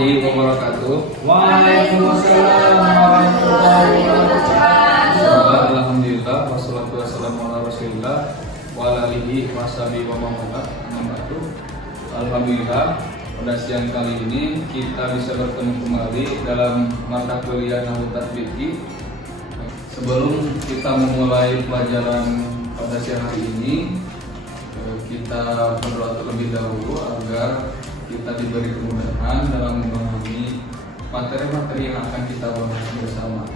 warahmatullahi wabarakatuh. Waalaikumsalam warahmatullahi wabarakatuh. Alhamdulillah wassalatu wassalamu ala Rasulillah wa ala alihi washabihi wa man wala. Alhamdulillah pada siang kali ini kita bisa bertemu kembali dalam mata kuliah Nahwu Tatbiki. Sebelum kita memulai pelajaran pada siang hari ini, kita berdoa terlebih dahulu agar kita diberi kemudahan dalam memahami materi-materi yang akan kita bahas bersama.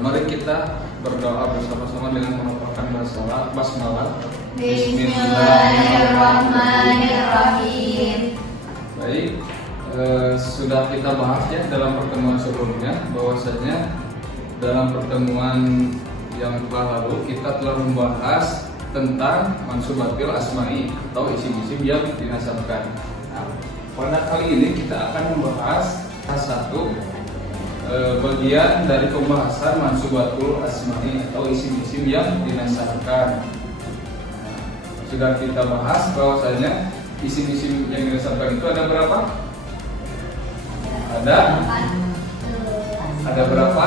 Mari kita berdoa bersama-sama dengan mengucapkan basmalah. Bismillahirrahmanirrahim. Baik, sudah kita bahas ya dalam pertemuan sebelumnya, bahwasanya dalam pertemuan yang telah lalu kita telah membahas tentang mansubatil asma'i atau isim-isim yang dinasabkan. Nah, pada kali ini kita akan membahas salah satu bagian dari pembahasan mansubatul asma'i atau isim-isim yang dinasabkan. Nah, sudah kita bahas bahwasanya isim-isim yang dinasabkan itu ada berapa? Ada berapa?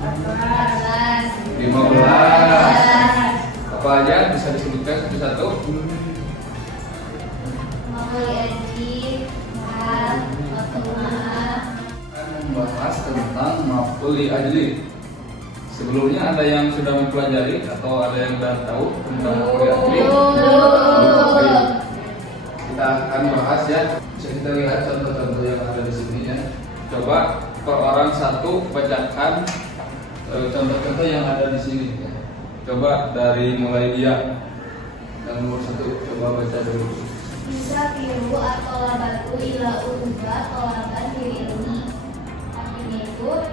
15. Apa aja bisa disebutkan satu-satu? Akan membahas tentang maf'ul li ajli. Sebelumnya ada yang sudah mempelajari atau ada yang sudah tahu tentang maf'ul li ajli? Kita akan bahas ya. Kita lihat contoh-contoh yang ada di sini ya. Coba per orang satu bacakan contoh-contoh yang ada di sini. Coba dari mulai dia. Yang nomor 1 coba baca dulu. Bisa piru atau labatu ila uruba tolaban diri ilmi.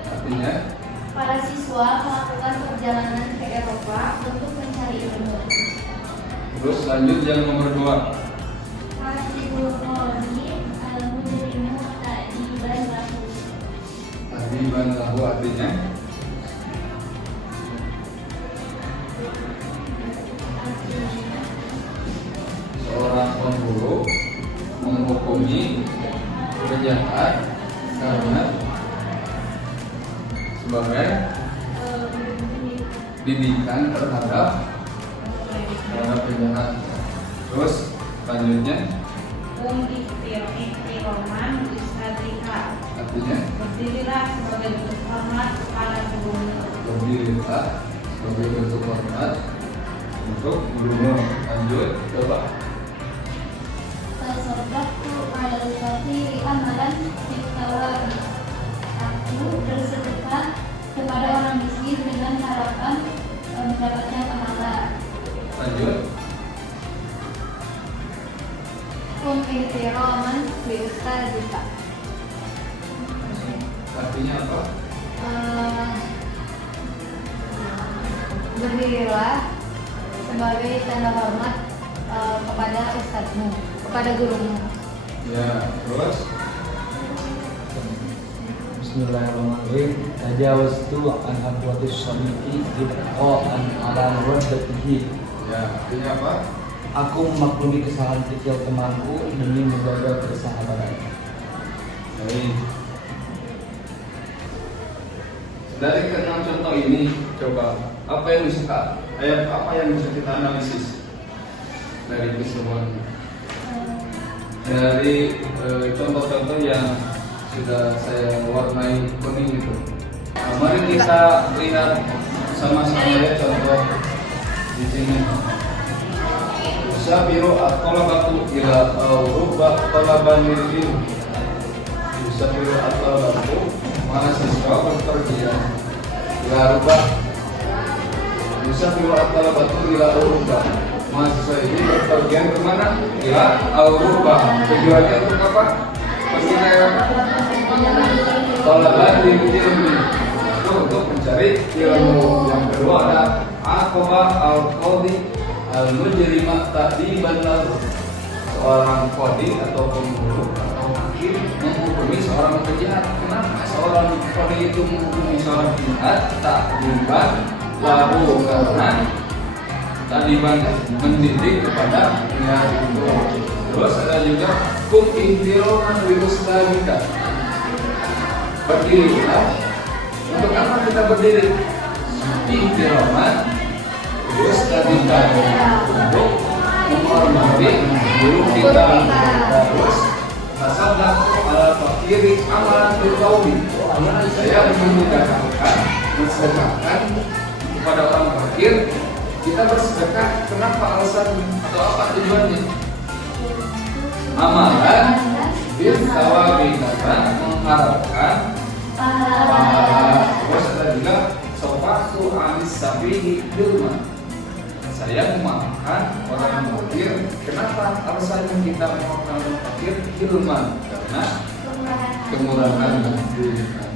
Artinya Para siswa melakukan perjalanan ke Eropa untuk mencari ilmu. terus lanjut yang nomor 2. Hasibul qawli al-mujrimu ta'diban lahu. Tahdiban lahu artinya seorang pemburu menghukumi kejahatan karena sebagai didikan terhadap kejahatan. Terus selanjutnya Iktiroman istadika. artinya Berdirilah sebagai bentuk hormat kepada gurumu. berdirilah sebagai bentuk hormat untuk gurumu. Lanjut coba. Tasaddaqtu ala al-fakiri amalan fitawabi. Aku bersedekah kepada orang miskin dengan harapan mendapatkan pahala. Lanjut. Kun ihtiraman bi ustadzika. Artinya apa? Berdirilah sebagai tanda hormat kepada ustadzmu, kepada gurumu. Ya, terus Bismillahirrahmanirrahim. Tajawaztu an abwatis sadiqi ibqa'an ala raddatihi. ya artinya apa? Aku memaklumi kesalahan kecil temanku demi menjaga persahabatan. Baik. Dari keenam contoh ini, coba apa yang bisa apa yang bisa kita analisis dari kesemuanya? Dari contoh-contoh yang sudah saya warnai kuning itu. Nah, mari kita lihat sama-sama ya contoh di sini. Usabiru at-talabatu ila Eropa talaban lil. Usabiru at-talabatu mahasiswa berpergian ila Eropa. Usabiru at-talabatu ila Eropa. Mahasiswa ini berpergian kemana? Ila Eropa. Tujuannya untuk apa? Pastinya talaban lil ilmi. Itu untuk mencari ilmu. Yang kedua ada aqaba al-qadi al-mujrimah ta'diban lahu. Seorang qadi atau pemburu atau hakim menghukumi seorang penjahat. Kenapa seorang qadi itu menghukumi seorang penjahat? Ta'diban lahu, karena ta'diban mendidik kepada penjahat itu. Terus ada juga kum ihtiroman wi ustadzika. berdiri. Untuk apa kita berdiri? Ikhtiroman. Terus tadi untuk menghormati guru kita. Terus asabna ala fakiri amalan berkaumi. Saya memudahkan bersedekahkan kepada orang fakir. Kita bersedekah. Kenapa alasan atau apa tujuannya? Amalan bisawabi karena mengharapkan pahala. Terus ada juga sopatu anis sabihi hilman. Saya memaafkan orang yang fakir. Kenapa alasannya kita memaafkan orang fakir? Hilman, karena kemurahan.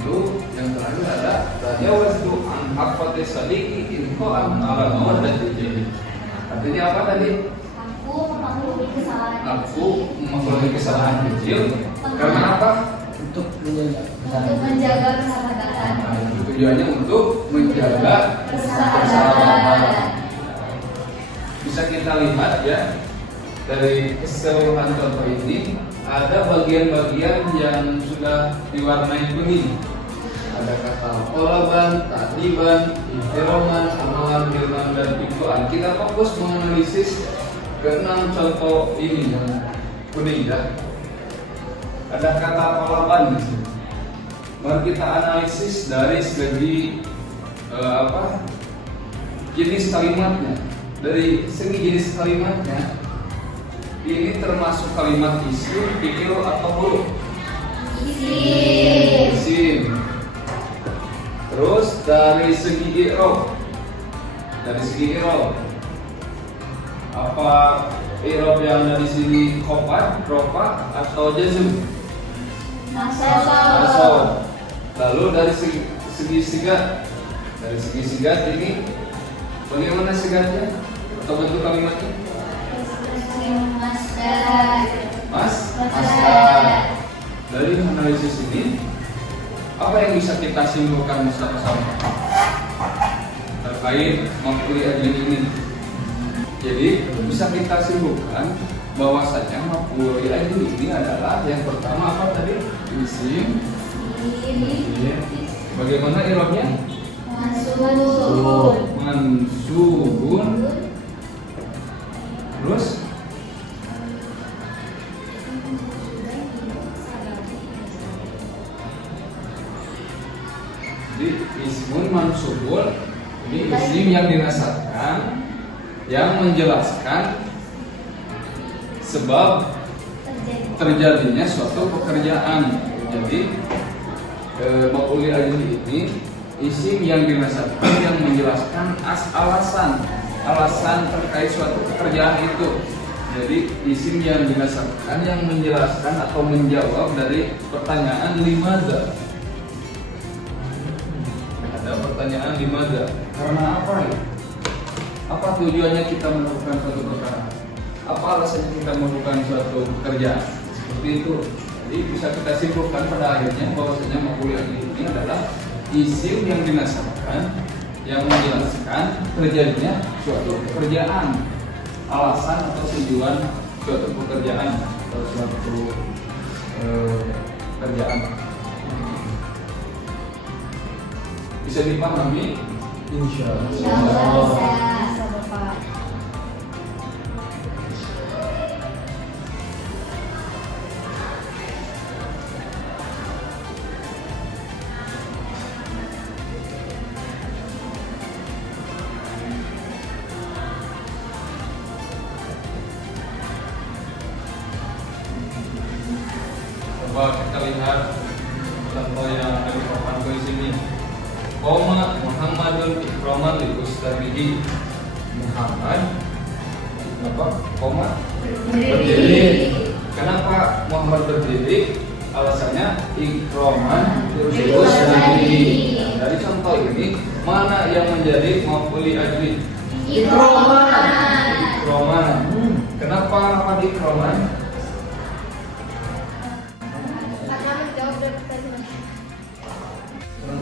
Lalu yang terakhir ada tajawaztu an haqqati sadiqi inqa'an ala mawaddati jami. Artinya apa tadi? Aku memaklumi kesalahan kecil. Karena apa? Untuk menjaga persahabatan. Tujuannya untuk menjaga persahabatan. Bisa kita lihat ya, dari keseluruhan contoh ini ada bagian-bagian yang sudah diwarnai kuning. Ada kata qolaban, ta'diban, ihtiroman, amalan, hilman, dan iktuan. Kita fokus menganalisis keenam contoh ini yang kuning ya. Ada kata qolaban di sini. Mari kita analisis dari segi jenis kalimatnya. Dari segi jenis kalimatnya, ini termasuk kalimat isim, fi'il atau huruf? Isim. Terus dari segi i'rab, apa i'rab yang ada di sini khafad, rafa atau jazm? Nasab. Lalu dari segi sigat, ini bagaimana sigatnya atau bentuk kalimatnya? Masdar. Dari analisis ini, apa yang bisa kita simpulkan bersama-sama terkait maf'ul ajli ini? Jadi bisa kita simpulkan bahwasanya maf'ul ajli ini adalah yang pertama apa tadi? Isim. Bagaimana i'rabnya? Mansubun. Terus di ismun mansubun, ini isim yang dinasabkan yang menjelaskan sebab terjadinya suatu pekerjaan. Jadi maf'ul ajli ini isim yang dinasabkan yang menjelaskan alasan terkait suatu pekerjaan itu. Jadi isim yang dinasabkan yang menjelaskan atau menjawab dari pertanyaan limadza. Ada pertanyaan limadza. Karena apa ya? Apa tujuannya kita melakukan suatu perkara? Apa alasannya kita melakukan suatu pekerjaan? Seperti itu. Jadi bisa kita simpulkan pada akhirnya bahwasanya maf'ul ajli ini adalah isim yang dinasabkan yang menjelaskan terjadinya suatu pekerjaan, alasan atau tujuan suatu pekerjaan atau suatu pekerjaan. Bisa dipahami? insya Insya Allah. Allah bisa, Bapak. Coba kita lihat contoh yang ada di papan di sini. Qoma Muhammadun ikraman li ustadzihi. Muhammad apa? Qoma berdiri. Kenapa Muhammad berdiri? Alasannya ikraman li ustadzihi. Dari contoh ini mana yang menjadi maf'ul ajli? Ikraman. Kenapa apa di ikraman?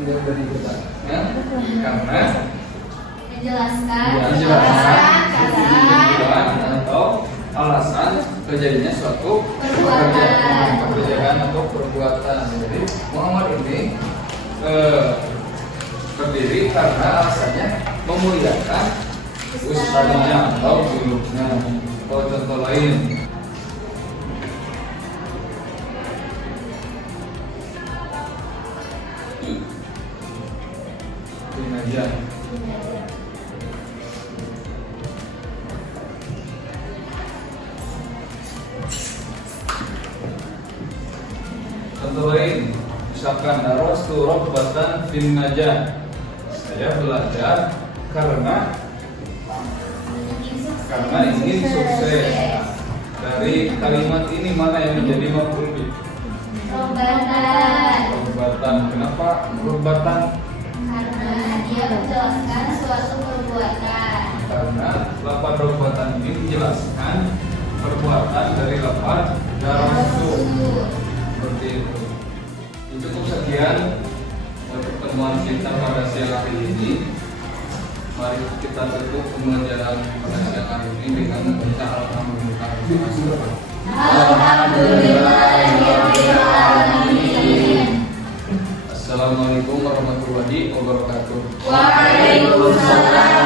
Dari kita, ya? Karena menjelaskan tujuan atau alasan terjadinya suatu pekerjaan atau perbuatan. Jadi Muhammad ini berdiri karena alasannya memuliakan ustadznya atau gurunya. Atau contoh lain, ini aja. Contoh lain, misalkan darastu raghbatan fin najah. Saya belajar karena ingin sukses. Dari kalimat ini mana yang menjadi maf'ul bih? Robbatan. Kenapa robbatan? Karena dia menjelaskan suatu perbuatan. Karena lafaz robbatan ini menjelaskan perbuatan dari lafaz darastu. Seperti itu. Cukup sekian pertemuan kita pada siang hari ini. Mari kita tutup pembelajaran pada siang hari ini dengan membaca alhamdulillah. Assalamualaikum warahmatullahi wabarakatuh. Waalaikumsalam.